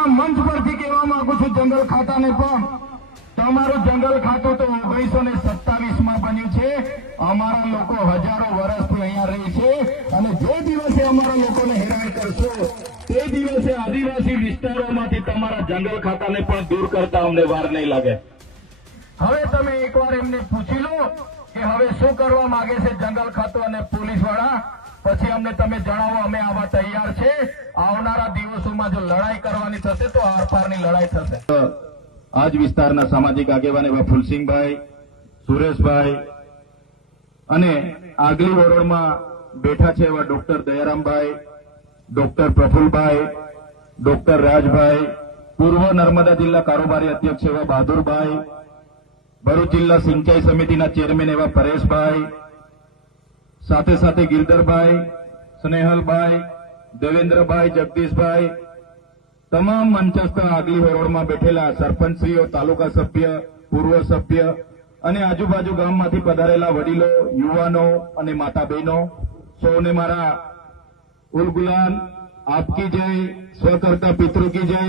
આજના મંચ પરથી કહેવા માંગુ છું, જંગલ ખાતાને પણ. તમારું જંગલ ખાતું તો ઓગણીસો ને સત્તાવીસમાં બન્યું છે. અમારા લોકો હજારો વર્ષથી અહીંયા રહે છે અને જે દિવસે અમારા લોકોને હેરાન કરશો, તે દિવસે આદિવાસી વિસ્તારોમાંથી તમારા જંગલ ખાતાને પણ દૂર કરતા અમને વાર નહીં લાગે. હવે તમે એકવાર એમને પૂછી લો કે હવે શું કરવા માંગે છે જંગલ ખાતું અને પોલીસવાળા પછી અમને તમે જણાવો, અમે આવા તૈયાર છે. આવનારા દિવસોમાં જો લડાઈ કરવાની થશે તો આરપારની લડાઈ થશે. આજ વિસ્તારના સામાજિક આગેવાન એવા ફુલસિંહભાઈ, સુરેશભાઈ અને આગલી વરોડમાં બેઠા છે એવા doctor Dayarambhai, doctor Prafulbhai, doctor Rajbhai, પૂર્વ નર્મદા જિલ્લા કારોબારી અધ્યક્ષ એવા બહાદુરભાઈ, ભરૂચ જિલ્લા સિંચાઈ સમિતિના ચેરમેન એવા પરેશભાઈ સાથે સાથે ગિરધરભાઈ, સ્નેહલભાઈ, દેવેન્દ્રભાઈ, જગદીશભાઈ, તમામ મંચસ્થ આગલી હરોળમાં બેઠેલા સરપંચશ્રીઓ, તાલુકા સભ્ય, પૂર્વ સભ્ય અને આજુબાજુ ગામમાંથી પધારેલા વડીલો, યુવાનો અને માતા બહેનો સૌને મારા ઉલગુલાન આપકી જય, સ્વકર્તા પિતૃ કી જય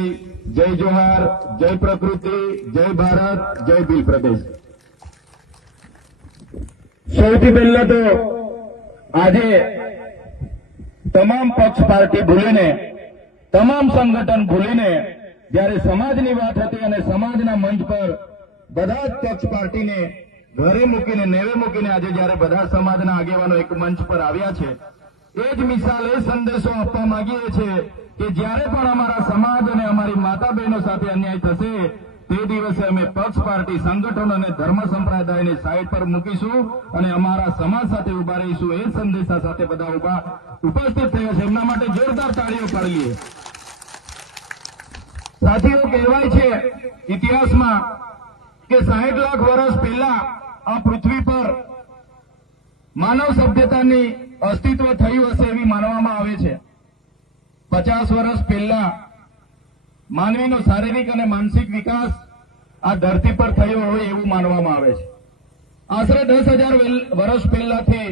જય જોહાર, જય પ્રકૃતિ, જય ભારત, જય ભીલ પ્રદેશ. સૌથી પહેલા તો આજે તમામ પક્ષ પાર્ટી ભૂલીને, તમામ સંગઠન ભૂલીને, જયારે સમાજની વાત હતી અને સમાજના મંચ પર બધા જ પક્ષ પાર્ટીને ઘરે મૂકીને, નેવે મૂકીને આજે જયારે બધા સમાજના આગેવાનો એક મંચ પર આવ્યા છે, એ જ મિસાલ એ સંદેશો આપવા માંગીએ છીએ કે જ્યારે પણ અમારા સમાજ અને અમારી માતા બહેનો સાથે અન્યાય થશે તે દિવસે અમે પક્ષ પાર્ટી સંગઠન અને ધર્મ સંપ્રદાયની સાઈડ પર મૂકીશું અને અમારા સમાજ સાથે ઊભા રહીશું. એ સંદેશા સાથે બધા ઊભા ઉપસ્થિત થયા છે. એમના માટે જોરદાર તાળીઓ પાડીએ સાથીઓ, કહેવાય છે ઇતિહાસમાં કે સાહીઠ લાખ વર્ષ પહેલા આ પૃથ્વી પર માનવ સભ્યતાની અસ્તિત્વ થયું હશે એવી માનવામાં આવે છે. પચાસ વર્ષ પહેલા માનવીનો શારીરિક અને માનસિક વિકાસ આ ધરતી પર થયો હોય એવું માનવામાં આવે છે. આશરે દસ હજાર વર્ષ પહેલાથી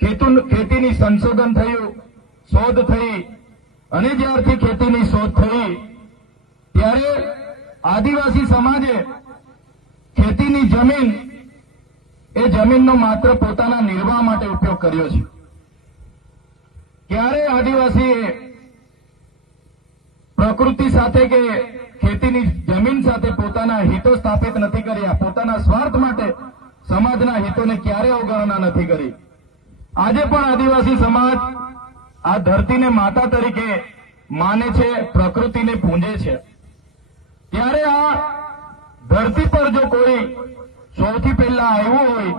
ખેતીની સંશોધન થયું, શોધ થઈ અને જ્યારથી ખેતીની શોધ થઈ, ત્યારે આદિવાસી સમાજે ખેતીની જમીન એ જમીનનો માત્ર પોતાના નિર્વાહ માટે ઉપયોગ કર્યો છે. ક્યારે આદિવાસીએ પ્રકૃતિ સાથે કે ખેતીની જમીન સાથે પોતાના હિતો સ્થાપિત નથી કર્યા, પોતાના સ્વાર્થ માટે સમાજના હિતોને ક્યારે અવગણના નથી કરી? આજે પણ આદિવાસી સમાજ આ ધરતીને માતા તરીકે માને છે, પ્રકૃતિને પૂંજે છે. ત્યારે આ ધરતી પર જો કોઈ સૌથી પહેલા આવ્યું હોય,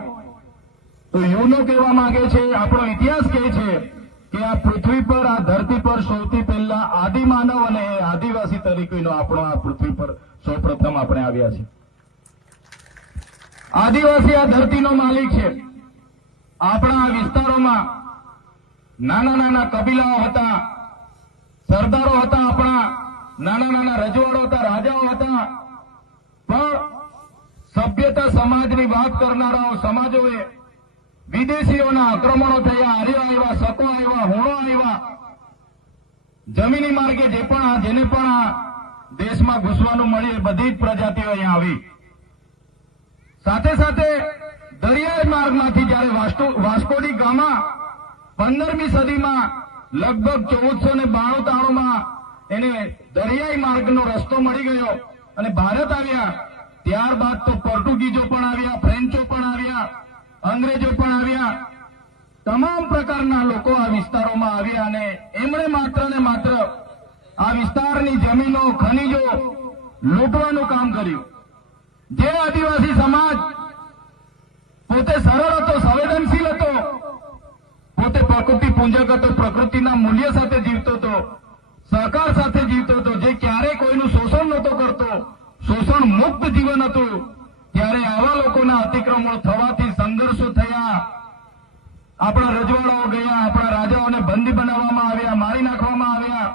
તો યુનો કહેવા માંગે છે, આપણો ઇતિહાસ કહે છે કે આ પૃથ્વી પર, આ ધરતી પર સૌથી પહેલા આદિમાનવ અને આદિવાસી તરીકેનો આપણો આ પૃથ્વી પર સૌપ્રથમ આપણે આવ્યા છે આદિવાસી આ ધરતીનો માલિક છે. આપણા આ વિસ્તારોમાં નાના નાના કબીલાઓ હતા, સરદારો હતા આપણા, નાના નાના રજવાડો હતા, રાજાઓ હતા. પણ સભ્યતા સમાજની વાત કરનારાઓ સમાજોએ વિદેશીઓના આક્રમણો થયા આર્યો આવ્યા સકો આવ્યા હુણો આવ્યા. જમીની માર્ગે જે પણ જેને પણ આ દેશમાં ઘૂસવાનું મળી બધી જ પ્રજાતિઓ અહીંયા આવી. સાથે સાથે દરિયાઈ માર્ગમાંથી જયારે વાસ્કોડી ગામા પંદરમી સદીમાં લગભગ ચૌદસો ને બાણું તાણુંમાં એને દરિયાઈ માર્ગનો રસ્તો મળી ગયો અને ભારત આવ્યા. ત્યારબાદ તો પોર્ટુગીઝો પણ આવ્યા, ફ્રેન્ચો પણ આવ્યા. અંગ્રેજો પણ આવ્યા. તમામ પ્રકારના લોકો આ વિસ્તારોમાં આવ્યા અને એમણે માત્ર ને માત્ર આ વિસ્તારની જમીનો, ખનીજો લૂંટવાનું કામ કર્યું. જે આદિવાસી સમાજ પોતે સરળ હતો, સંવેદનશીલ હતો, પોતે પ્રકૃતિ પૂંજક હતો, પ્રકૃતિના મૂલ્ય સાથે જીવતો હતો, સહકાર સાથે જીવતો હતો, જે ક્યારેય કોઈનું શોષણ નહોતો કરતો, શોષણ મુક્ત જીવન હતું, ત્યારે આવા લોકોના અતિક્રમણો થવાથી વર્ષો થયા. આપણા રજવાડાઓ ગયા, આપણા રાજાઓને બંદી બનાવવામાં આવ્યા, મારી નાખવામાં આવ્યા.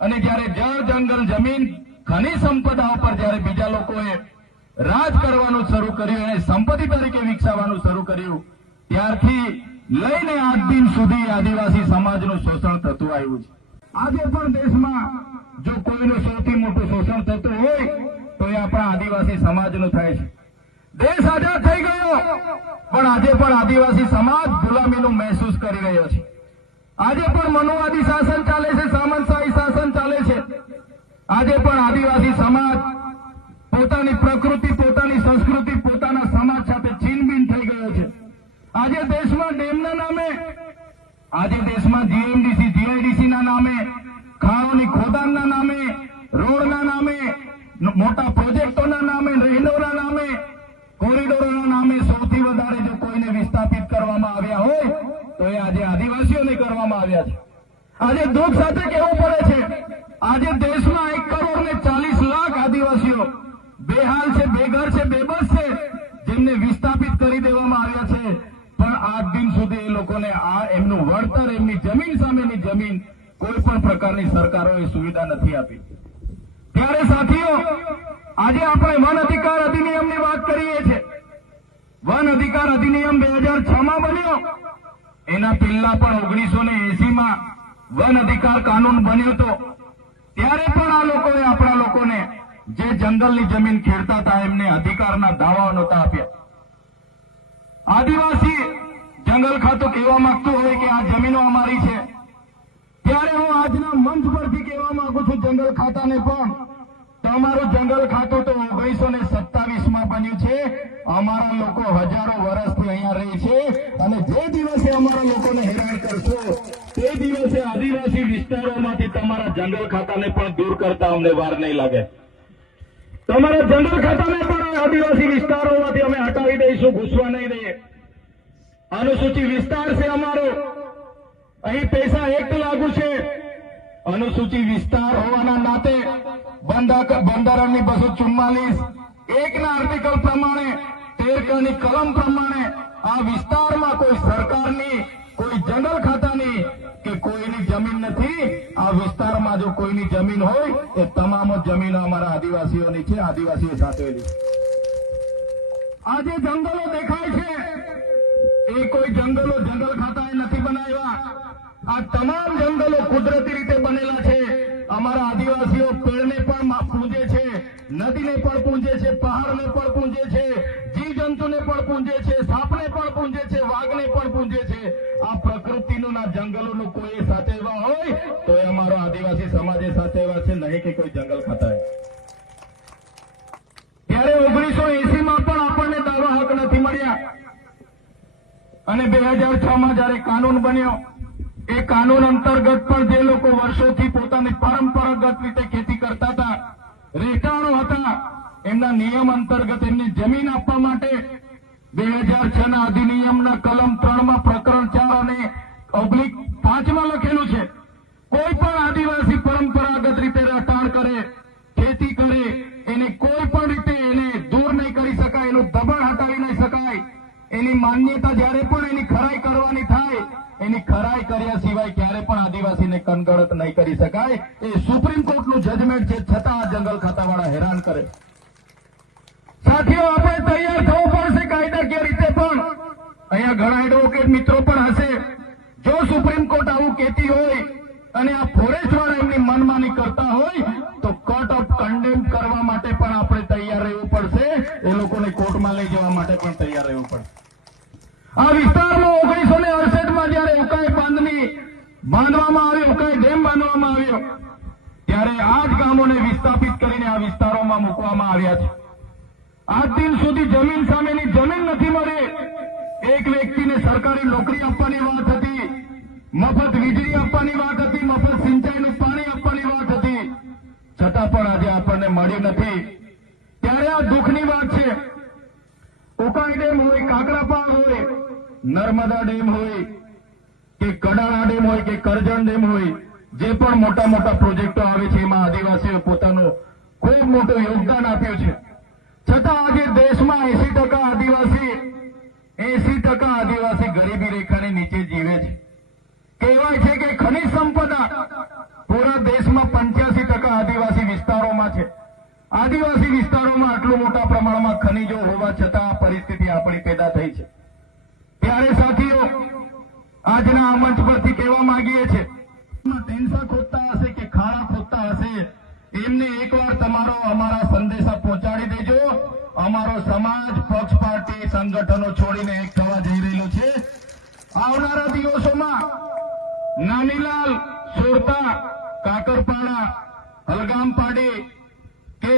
અને જ્યારે જળ, જંગલ, જમીન ખની સંપદા ઉપર જ્યારે બીજા લોકોએ રાજ કરવાનું શરૂ કર્યું, એને સંપત્તિ તરીકે વિકસાવવાનું શરૂ કર્યું, ત્યારથી લઈને આજ દિન સુધી આદિવાસી સમાજનું શોષણ થતું આવ્યું છે. આજે પણ દેશમાં જો કોઈનું સૌથી મોટું શોષણ થતું હોય, તો એ આપણા આદિવાસી સમાજનું થાય છે. દેશ આઝાદ થઈ ગયો. પણ આજે પણ આદિવાસી સમાજ ગુલામીનું મહેસૂસ કરી રહ્યો છે. આજે પણ મનુવાદી શાસન ચાલે છે, સામંતશાહી શાસન ચાલે છે. આજે પણ આદિવાસી સમાજ પોતાની પ્રકૃતિ, પોતાની સંસ્કૃતિ, પોતાના સમાજ સાથે છીનબીન થઈ ગયો છે. આજે દેશમાં ડેમના નામે, આજે દેશમાં જીએમડીસી જીઆઈડીસી ના નામે, ખાણોની ખોદાણના નામે, રોડના નામે, મોટા પ્રોજેક્ટોના નામે રહેણોના નામે કોરિડોરોના નામે સૌથી વધારે જો કોઈને વિસ્થાપિત કરવામાં આવ્યા હોય, તો એ આજે આદિવાસીઓને કરવામાં આવ્યા છે. આજે દુઃખ સાથે કહેવું પડે છે, આજે દેશમાં એક કરોડ ને ચાલીસ લાખ આદિવાસીઓ બેહાલ છે, બેઘર છે, બેબસ છે, જેમને વિસ્થાપિત કરી દેવામાં આવ્યા છે. પણ આજ દિન સુધી એ લોકોને આ એમનું વળતર, એમની જમીન સામેની જમીન કોઈ પણ પ્રકારની સરકારોએ સુવિધા નથી આપી. ત્યારે સાથીઓ આજે આપણે વન અધિકાર અધિનિયમની વાત કરીએ છીએ. વન અધિકાર અધિનિયમ બે હજાર છ માં બન્યો. એના પહેલા પણ ઓગણીસો ને એસી વન અધિકાર કાનૂન બન્યો હતો. ત્યારે પણ આ લોકોએ આપણા લોકોને જે જંગલની જમીન ખેડતા હતા, એમને અધિકારના દાવાઓ નહોતા આપ્યા. આદિવાસી જંગલ ખાતું કહેવા માંગતું હોય કે આ જમીનો અમારી છે. ત્યારે હું આજના મંચ પરથી કહેવા માંગુ છું, જંગલ ખાતાને પણ તમારું જંગલ ખાતું તો ઓગણીસો ને સત્તાવીસમાં બન્યું છે. અમારા લોકો હજારો વર્ષથી અહીંયા રહે છે અને જે દિવસે અમારા લોકોને હેરાન કરશો, તે દિવસે આદિવાસી વિસ્તારોમાંથી તમારા જંગલ ખાતાને પણ દૂર કરતા અમને વાર નહીં લાગે. તમારા જંગલ ખાતાને પણ આદિવાસી વિસ્તારોમાંથી અમે હટાવી દઈશું, ઘૂસવા નહીં દઈએ. અનુસૂચિત વિસ્તાર છે અમારો. અહીં પૈસા એક લાગુ છે. અનુસૂચિત વિસ્તાર હોવાના નાતે બંધારણની બસો ચુમ્માલીસ, એકના આર્ટિકલ પ્રમાણે, તેરકની કલમ પ્રમાણે આ વિસ્તારમાં કોઈ સરકારની, કોઈ જંગલ ખાતાની કે કોઈની જમીન નથી. આ વિસ્તારમાં જો કોઈની જમીન હોય, એ તમામ જમીન અમારા આદિવાસીઓની છે, આદિવાસીઓ સાચવેલી છે આજે જંગલો દેખાય છે. એ કોઈ જંગલો જંગલ ખાતાએ નથી બનાવ્યા. આ તમામ જંગલો કુદરતી રીતે બનેલા છે. અમારા આદિવાસીઓ પેડને પણ પૂંજે છે, નદીને પણ પૂંજે છે, પહાડને પણ પૂંજે છે, જીવજંતુને પણ પૂંજે છે, સાપને પણ પૂંજે છે, વાઘને પણ પૂંજે છે. આ પ્રકૃતિનું ના જંગલોનું કોઈ સાચવવા હોય, તો એ અમારો આદિવાસી સમાજે સાચવવા છે, નહીં કે કોઈ જંગલ ખતાય ત્યારે ઓગણીસો એસી માં પણ આપણને દાવા હક નથી મળ્યા. અને બે હજાર છ માં જયારે કાનૂન બન્યો એ કાનૂન અંતર્ગત પણ જે લોકો વર્ષોથી પોતાની પરંપરાગત રીતે ખેતી કરતા હતા રહેઠાણો હતા, એમના નિયમ અંતર્ગત એમની જમીન આપવા માટે બે હજાર છ ના અધિનિયમના કલમ ત્રણમાં પ્રકરણ ચાર અને ઓબ્લિક પાંચમાં લખેલું છે, કોઈ પણ આદિવાસી પરંપરાગત રીતે રહેઠાણ કરે, ખેતી કરે, એને કોઈ પણ રીતે એને દૂર નહીં કરી શકાય, એનું દબાણ હટાવી નહીં શકાય, એની માન્યતા જ્યારે પણ એની ખરાઈ કરવાની થાય એની ખરાઈ કર્યા સિવાય ક્યારે પણ આદિવાસીને કનગણત નહીં કરી શકાય. એ સુપ્રીમ કોર્ટનું જજમેન્ટ છે, છતાં આ જંગલ ખાતાવાળા હેરાન કરે. સાથીઓ, આપણે તૈયાર થવું પડશે કાયદાકીય રીતે પણ? અહીંયા ઘણા એડવોકેટ મિત્રો પણ હશે. જો સુપ્રીમ કોર્ટ આવું કહેતી હોય અને આ ફોરેસ્ટ વાળા એમની મનમાની કરતા હોય, તો કટ ઓફ કન્ડેમ કરવા માટે પણ આપણે તૈયાર રહેવું પડશે. એ લોકોને કોર્ટમાં લઈ જવા માટે પણ તૈયાર રહેવું પડશે. આ વિસ્તારમાં ઓગણીસો ને અડસઠમાં જયારે ઉકાઈ બાંધની બાંધવામાં આવ્યો ઉકાઈ ડેમ બાંધવામાં આવ્યો, ત્યારે આઠ ગામોને વિસ્થાપિત કરીને આ વિસ્તારોમાં મૂકવામાં આવ્યા છે. આજ દિન સુધી જમીન સામેની જમીન નથી મળી. એક વ્યક્તિને સરકારી નોકરી આપવાની વાત હતી, મફત વીજળી આપવાની વાત હતી, મફત સિંચાઈનું પાણી આપવાની વાત હતી. છતાં પણ આજે આપણને મળ્યું નથી. ત્યારે આ દુઃખની વાત છે. ઉકાઈ ડેમ હોય કાકરાપાળ હોય, નર્મદા ડેમ હોય, કે કડાણા ડેમ હોય, કે કરજણ ડેમ હોય, જે પણ મોટા મોટા પ્રોજેક્ટો આવે છે, એમાં આદિવાસીઓ પોતાનું ખૂબ મોટું યોગદાન આપ્યું છે. છતાં આજે દેશમાં એસી ટકા આદિવાસી, એસી ટકા આદિવાસી ગરીબી રેખાની નીચે જીવે છે. કહેવાય છે કે ખનિજ સંપદા પૂરા દેશમાં પંચ્યાસી ટકા આદિવાસી વિસ્તારોમાં છે આદિવાસી વિસ્તારોમાં આટલું મોટા પ્રમાણમાં ખનીજો હોવા છતાં પરિસ્થિતિ આપણી પેદા થઈ છે. ત્યારે સાથીઓ, આજના આ મંચ પરથી કહેવા માંગીએ છીએ ટેન્સા ખોદતા હશે કે ખાડા ખોદતા હશે? એમને એકવાર તમારો અમારા સંદેશા પહોંચાડી દેજો. અમારો સમાજ, પક્ષ, પાર્ટી, સંગઠનો છોડીને એક થવા જઈ રહેલો છે. આવનારા દિવસોમાં નાનીલાલ, સુરતા, કાકરપાડા, હલગામપાડી કે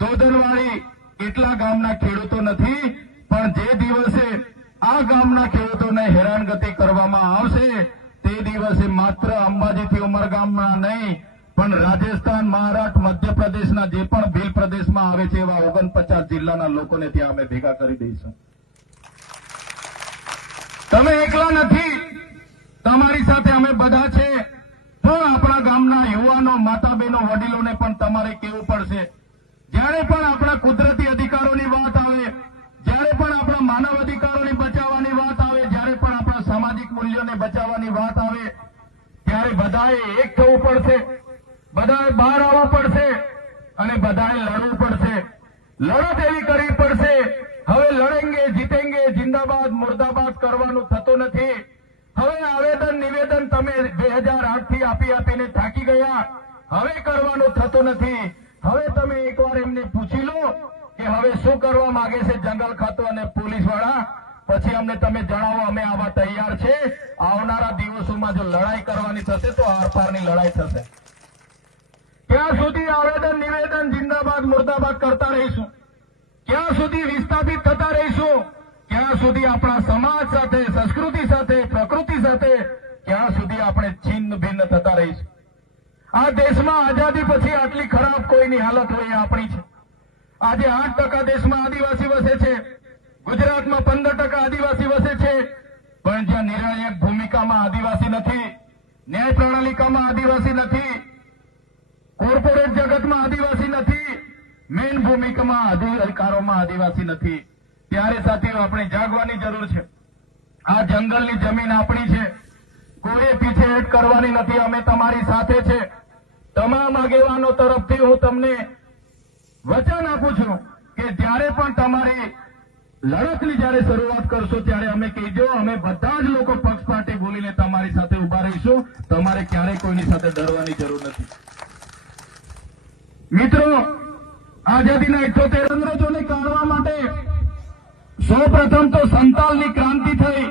દોદરવાડી એટલા ગામના ખેડૂતો નથી, પણ જે દિવસે આ ગામના ખેડૂતોને હેરાનગતિ કરવામાં આવશે, તે દિવસે માત્ર અંબાજીથી ઉમરગામમાં નહીં, પણ રાજસ્થાન, મહારાષ્ટ્ર, મધ્યપ્રદેશના જે પણ ભીલ પ્રદેશમાં આવે છે એવા ઓગણપચાસ જિલ્લાના લોકોને ત્યાં અમે ભેગા કરી દઈશું. તમે એકલા નથી તમારી સાથે અમે બધા છે પણ આપણા ગામના યુવાનો વડીલોને પણ તમારે કહેવું પડશે. જ્યારે પણ આપણા કુદરતી અધિકારોની વાત આવે, જ્યારે પણ આપણા માનવ અધિકારોની બચાવવાની વાત આવે, જ્યારે પણ આપણા સામાજિક મૂલ્યોને બચાવવાની વાત આવે, ત્યારે બધાએ એક થવું પડશે. બધાએ બહાર આવવું પડશે અને બધાએ લડવું પડશે. લડત એવી કરવી પડશે, હવે લડેંગે, જીતેંગે, જિંદાબાદ, મુર્દાબાદ કરવાનું થતું નથી. હવે આવેદન નિવેદન તમે બે હજાર આઠથી આપી આપીને થાકી ગયા. હવે કરવાનું થતું નથી. હવે તમે એકવાર એમને પૂછી લો કે હવે શું કરવા માંગે છે જંગલ ખાતું અને પોલીસવાળા? પછી અમને તમે જણાવો, અમે આવા તૈયાર છે. આવનારા દિવસોમાં જો લડાઈ કરવાની થશે તો આરપારની લડાઈ થશે. ક્યાં સુધી આવેદન, નિવેદન જિંદાબાદ, મુર્દાબાદ કરતા રહીશું. ક્યાં સુધી વિસ્થાપિત થતા રહીશું. ક્યાં સુધી આપણા સમાજ સાથે, સંસ્કૃતિ સાથે, પ્રકૃતિ સાથે ક્યાં સુધી આપણે છિન્ન ભિન્ન થતા રહીશું. આ દેશમાં આઝાદી પછી આટલી ખરાબ કોઈની હાલત હોય આપણી છે. આજે આઠ ટકા દેશમાં આદિવાસી વસે છે. ગુજરાતમાં પંદર ટકા આદિવાસી વસે છે. પણ જ્યાં નિર્ણાયક ભૂમિકામાં આદિવાસી નથી, ન્યાય પ્રણાલિકામાં આદિવાસી નથી, કોર્પોરેટ જગતમાં આદિવાસી નથી, મેઇન ભૂમિકામાં અધિકારોમાં આદિવાસી નથી. ત્યારે સાથીઓ, આપણે જાગવાની જરૂર છે. આ જંગલની જમીન આપણી છે. કોઈ પીછેહટ કરવાની નથી. અમે તમારી સાથે છે. તમામ આગેવાનો તરફથી હું તમને વચન આપું છું કે જ્યારે પણ તમારી લડતની જ્યારે શરૂઆત કરશો, ત્યારે અમે કહેજો, અમે બધા જ લોકો પક્ષ પાર્ટી બોલીને તમારી સાથે ઊભા રહીશું. તમારે ક્યારેય કોઈની સાથે ડરવાની જરૂર નથી. મિત્રો, આઝાદીના ઇઠોતેર અંગ્રેજોને કાઢવા માટે સૌ પ્રથમ તો સંતાલની ક્રાંતિ થઈ.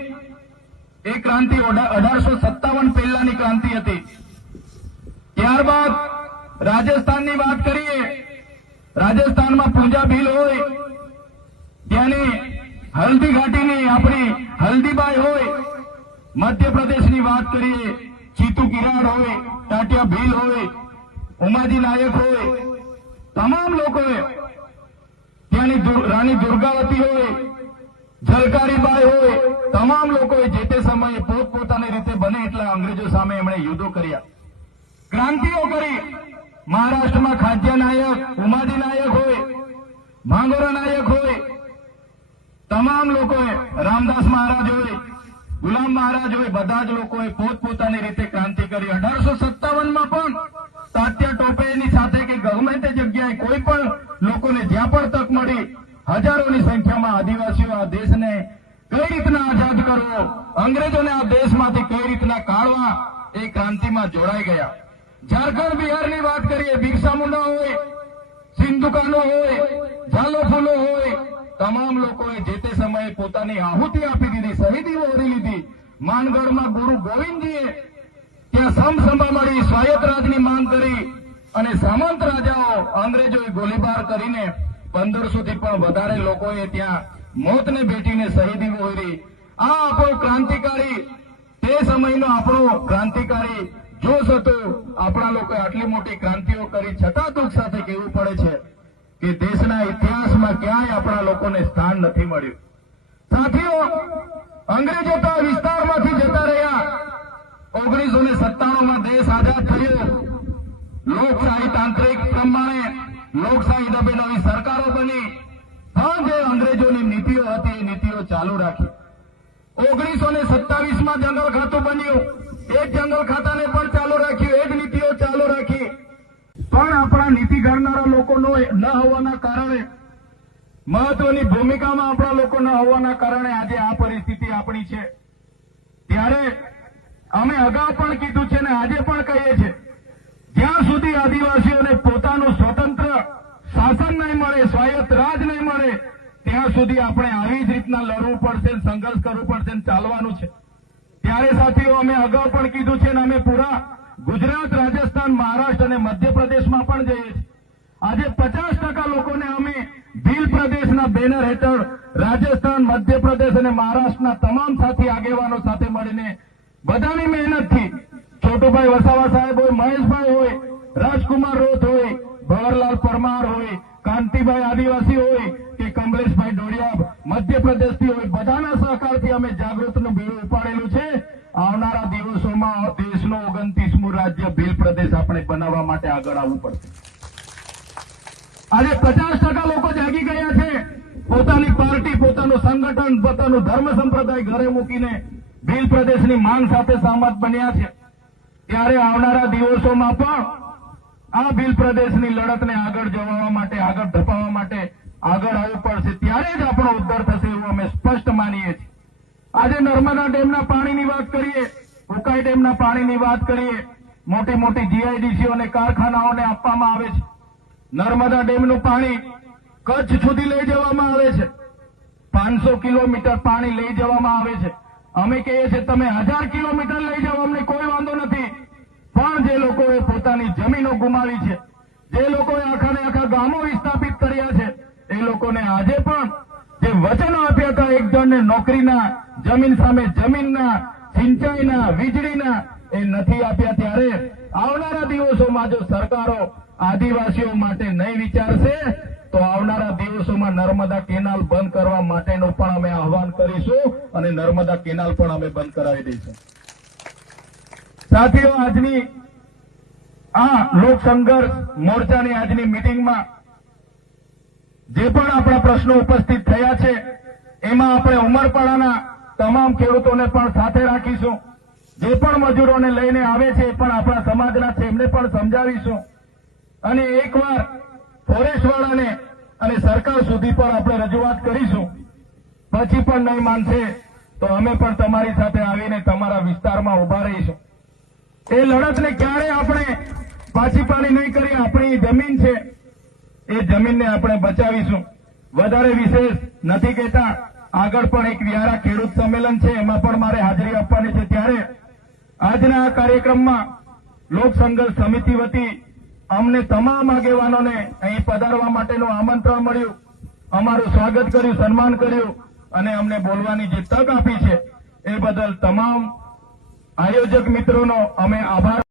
એ ક્રાંતિ અઢારસો સત્તાવન પહેલાની ક્રાંતિ હતી. ત્યારબાદ રાજસ્થાનની વાત કરીએ, રાજસ્થાનમાં પૂંજા ભીલ હોય, ત્યાંની હલ્દી ઘાટીની આપણી હલ્દીબાઈ હોય, મધ્યપ્રદેશની વાત કરીએ, ચીતુ કિરાડ હોય ટાટિયા ભીલ હોય, ઉમાજી નાયક હોય, તમામ લોકોએ ત્યાંની રાણી દુર્ગાવતી હોય, જલકારીબાઈ હોય, તમામ લોકોએ જે તે સમયે પોતપોતાની રીતે બને એટલા અંગ્રેજો સામે એમણે યુદ્ધો કર્યા. ક્રાંતિઓ કરી. મહારાષ્ટ્રમાં ખાદ્ય નાયક ઉમાજી નાયક હોય, ભાંગોરા નાયક હોય, તમામ લોકોએ, રામદાસ મહારાજ હોય, ગુલામ મહારાજ હોય, બધા જ લોકોએ પોતપોતાની રીતે ક્રાંતિ કરી. અઢારસો સત્તાવનમાં પણ તાત્યા ટોપેની સાથે કે ગમે તે જગ્યાએ કોઈ પણ લોકોને જ્યાં પણ તક મળી, હજારોની સંખ્યામાં આદિવાસીઓ આ દેશને કઈ રીતના આઝાદ કરવો, અંગ્રેજોને આ દેશમાંથી કઈ રીતના કાઢવા, એ ક્રાંતિમાં જોડાઈ ગયા. ઝારખંડ બિહારની વાત કરીએ, બિરસા મુંડા હોય સિંધુકાનો હોય, ઝાલો ફૂલો હોય, તમામ લોકોએ જે તે સમયે પોતાની આહુતિ આપી દીધી, શહીદી ઓરી લીધી. માનગઢમાં ગુરુ ગોવિંદજીએ ત્યાં સમસંભા મળી સ્વાયત્ત રાજની માંગ કરી અને સામંત રાજાઓ અંગ્રેજોએ ગોળીબાર કરીને પંદરસો થી પણ વધારે લોકોએ ત્યાં મોતને ભેટીને શહીદી ઓરી આ આપણો ક્રાંતિકારી, તે સમયનો આપણો ક્રાંતિકારી જોશ હતો આપણા લોકોએ આટલી મોટી ક્રાંતિઓ કરી, છતાં દુઃખ સાથે કહેવું પડે છે કે દેશના ઇતિહાસમાં ક્યાંય આપણા લોકોને સ્થાન નથી મળ્યું. સાથીઓ, અંગ્રેજો તો વિસ્તારમાંથી જતા રહ્યા. ઓગણીસો ને સત્તાણુંમાં દેશ આઝાદ થયો. લોકશાહી તાંત્રિક પ્રમાણે લોકશાહી દબે નવી સરકારો બની. પણ જે અંગ્રેજોની નીતિઓ હતી, એ નીતિઓ ચાલુ રાખી. ઓગણીસો ને સત્તાવીસમાં જંગલ ખાતું બન્યું. એ જ જંગલ ખાતાને પણ ચાલુ રાખ્યું એ જ નીતિઓ ચાલુ રાખી. પણ આપણા નીતિ ઘડનારા લોકોનો ન હોવાના કારણે, મહત્વની ભૂમિકામાં આપણા લોકો ન હોવાના કારણે આજે આ પરિસ્થિતિ આપણી છે. ત્યારે અમે અગાઉ પણ કીધું છે ને આજે પણ કહીએ છીએ, જ્યાં સુધી આદિવાસીઓને પોતાના શાસન નહીં મળે, સ્વાયત્ત રાજ નહીં મળે, ત્યાં સુધી આપણે આવી જ રીતના લડવું પડશે સંઘર્ષ કરવું પડશે ચાલવાનું છે. ત્યારે સાથીઓ, અમે અગાઉ પણ કીધું છે ને અમે પૂરા ગુજરાત, રાજસ્થાન, મહારાષ્ટ્ર અને મધ્યપ્રદેશમાં પણ જઈએ છીએ આજે પચાસ ટકા લોકોને અમે ભીલ પ્રદેશના બેનર હેઠળ રાજસ્થાન, મધ્યપ્રદેશ અને મહારાષ્ટ્રના તમામ સાથી આગેવાનો સાથે મળીને બધાની મહેનતથી છોટુભાઈ વસાવા સાહેબ હોય, મહેશભાઈ હોય, રાજકુમાર રોથ હોય, ભવરલાલ પરમાર હોય, કાંતિભાઈ આદિવાસી હોય કે કમલેશભાઈ ડોડિયા મધ્યપ્રદેશથી હોય, બધાના સહકારથી અમે જાગૃતનું બીડું ઉપાડેલું છે. આવનારા દિવસોમાં દેશનો ઓગણત્રીસમું રાજ્ય ભીલ પ્રદેશ આપણે બનાવવા માટે આગળ આવવું પડશે. આજે પચાસ ટકા લોકો જાગી ગયા છે. પોતાની પાર્ટી, પોતાનું સંગઠન, પોતાનું ધર્મ સંપ્રદાય ઘરે મૂકીને ભીલ પ્રદેશની માંગ સાથે સહમત બન્યા છે. ત્યારે આવનારા દિવસોમાં પણ આ ભીલ પ્રદેશની લડતને આગળ જવા માટે, આગળ ધપાવવા માટે આગળ આવવું પડશે. ત્યારે જ આપણો ઉદ્ધાર થશે એવું અમે સ્પષ્ટ માનીએ છીએ. આજે નર્મદા ડેમના પાણીની વાત કરીએ. ઉકાઈ ડેમના પાણીની વાત કરીએ મોટી મોટી જીઆઈડીસીઓ અને કારખાનાઓને આપવામાં આવે છે. નર્મદા ડેમનું પાણી કચ્છ સુધી લઈ જવામાં આવે છે. પાંચસો કિલોમીટર પાણી લઈ જવામાં આવે છે. અમે કહીએ છીએ, તમે હજાર કિલોમીટર લઈ જાઓ, અમને કોઈ વાંધો નથી. પણ જે લોકોએ પોતાની જમીનો ગુમાવી છે, જે લોકોએ આખાને આખા ગામો વિસ્થાપિત કર્યા છે, એ લોકોને આજે પણ જે વચનો આપ્યા હતા, એક જણને નોકરીના, જમીન સામે જમીનના સિંચાઈના, વીજળીના એ નથી આપ્યા ત્યારે આવનારા દિવસોમાં જો સરકારો આદિવાસીઓ માટે નહીં વિચારશે, તો આવનારા દિવસોમાં નર્મદા કેનાલ બંધ કરવા માટેનું પણ અમે આહવાન કરીશું અને નર્મદા કેનાલ પણ અમે બંધ કરાવી દઈશું. સાથીઓ, આજની આ લોક સંઘર્ષ મોરચાની આજની મિટિંગમાં જે પણ આપણા પ્રશ્નો ઉપસ્થિત થયા છે, એમાં આપણે ઉમરપાડાના તમામ ખેડૂતોને પણ સાથે રાખીશું. જે પણ મજૂરોને લઈને આવે છે એ પણ આપણા સમાજના છે, એમને પણ સમજાવીશું. અને એકવાર ફોરેસ્ટવાળાને અને સરકાર સુધી પણ આપણે રજૂઆત કરીશું. પછી પણ નહીં માનશે તો અમે પણ તમારી સાથે આવીને તમારા વિસ્તારમાં ઊભા રહીશું. એ લડતને ક્યારે આપણે પાછી પાણી નહીં કરી આપણી જમીન છે. એ જમીનને આપણે બચાવીશું. વધારે વિશેષ નથી કહેતા. આગળ પણ એક વ્યારા ખેડૂત સંમેલન છે, એમાં પણ મારે હાજરી આપવાની છે. ત્યારે આજના આ કાર્યક્રમમાં લોક સંઘર્ષ સમિતિ વતી અમને તમામ આગેવાનોને અહીં પધારવા માટેનું આમંત્રણ મળ્યું. અમારું સ્વાગત કર્યું, સન્માન કર્યું અને અમને બોલવાની જે તક આપી છે, એ બદલ તમામ આયોજક મિત્રોનો અમે આભાર